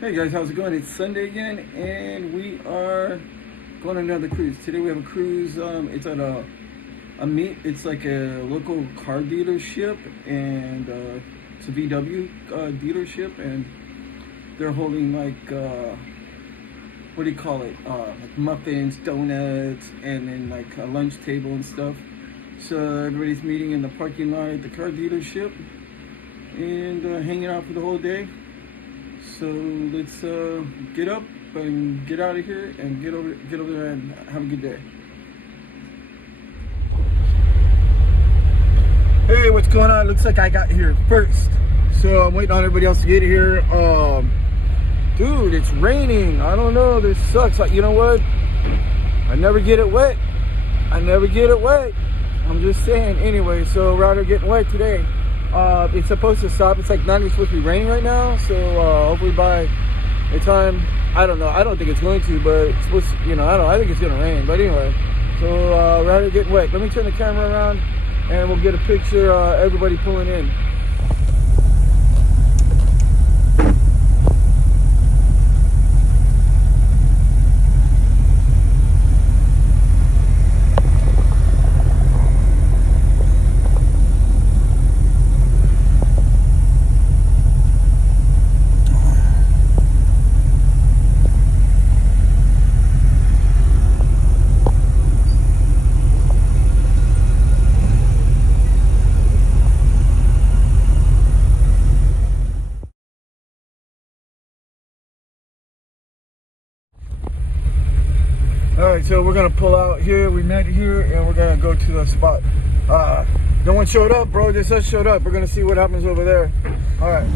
Hey guys, how's it going? It's Sunday again, and we are going on another cruise. Today we have a cruise. It's at a meet. It's like a local car dealership, and it's a VW dealership, and they're holding like what do you call it? Like muffins, donuts, and then like a lunch table and stuff. So everybody's meeting in the parking lot at the car dealership and hanging out for the whole day. So let's get up and get out of here and get over there and have a good day. Hey, what's going on? Looks like I got here first, so I'm waiting on everybody else to get here. Dude, it's raining. I don't know. This sucks. Like, you know what? I never get it wet. I'm just saying. Anyway, so we're out here getting wet today. It's supposed to stop. It's like not even supposed to be raining right now, so hopefully by the time, I don't know, I don't think it's going to, but it's supposed to, you know, I think it's gonna rain. But anyway, so we're out here getting wet. Let me turn the camera around and we'll get a picture everybody pulling in. Alright, so we're gonna pull out here. We met here and we're gonna go to the spot. No one showed up, bro. Just us showed up. We're gonna see what happens over there. Alright.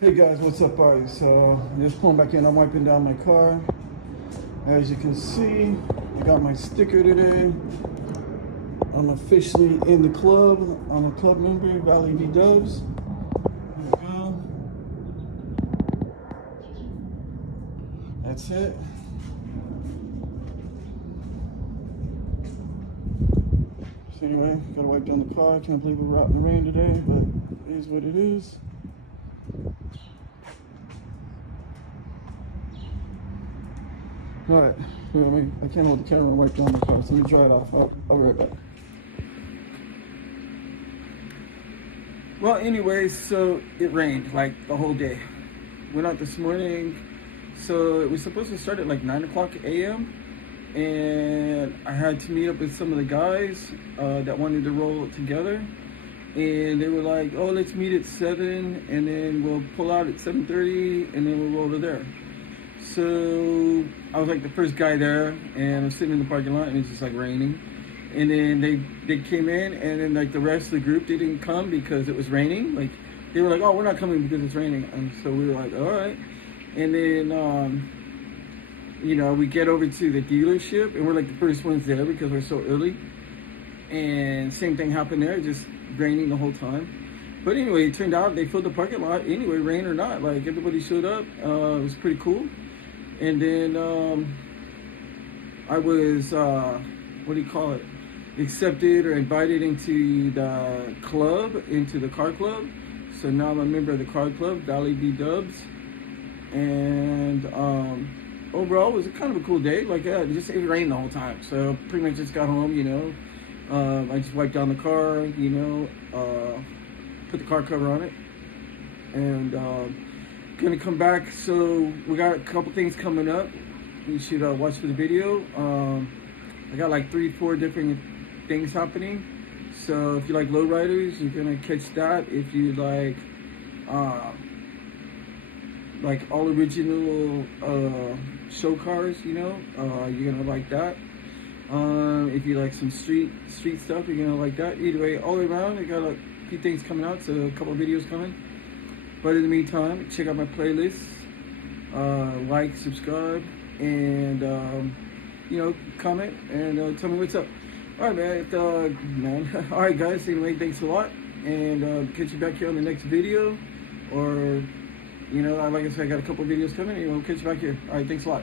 Hey guys, what's up, buddy? So just pulling back in. I'm wiping down my car. As you can see, I got my sticker today. I'm officially in the club. I'm a club member, Galpin VW. Here we go. That's it. So anyway, gotta wipe down the car. Can't believe we're out in the rain today, but it is what it is. All right, I can't hold the camera and wipe down the car, so let me dry it off. I'll be right back. Well, anyway, so it rained like the whole day. Went out this morning, so it was supposed to start at like 9 o'clock a.m. and I had to meet up with some of the guys that wanted to roll together, and they were like, "Oh, let's meet at 7, and then we'll pull out at 7:30, and then we'll roll to there." So I was like the first guy there, and I'm sitting in the parking lot, and it's just like raining. And then they came in, and then like the rest of the group, they didn't come because it was raining. Like they were like, "Oh, we're not coming because it's raining." And so we were like, "All right." And then you know, we get over to the dealership, and we're like the first ones there because we're so early. And same thing happened there, just raining the whole time. But anyway, it turned out they filled the parking lot anyway, rain or not. Like everybody showed up. It was pretty cool. And then I was, what do you call it, accepted or invited into the club, into the car club. So now I'm a member of the car club, Galpin VW. And overall, it was kind of a cool day. Like, yeah, it rained the whole time. So pretty much just got home, you know. I just wiped down the car, you know, put the car cover on it. And gonna come back, so we got a couple things coming up. You should watch for the video. I got like 3-4 different things happening. So if you like lowriders, you're gonna catch that. If you like all original show cars, you know, you're gonna like that. If you like some street stuff, you're gonna like that. Either way, all around, I got a few things coming out, so a couple of videos coming. But in the meantime, check out my playlist, like, subscribe, and you know, comment and tell me what's up. All right, man. All right, guys. Anyway, thanks a lot, and catch you back here on the next video, or you know, like I said, I got a couple of videos coming. And we'll catch you back here. All right, thanks a lot.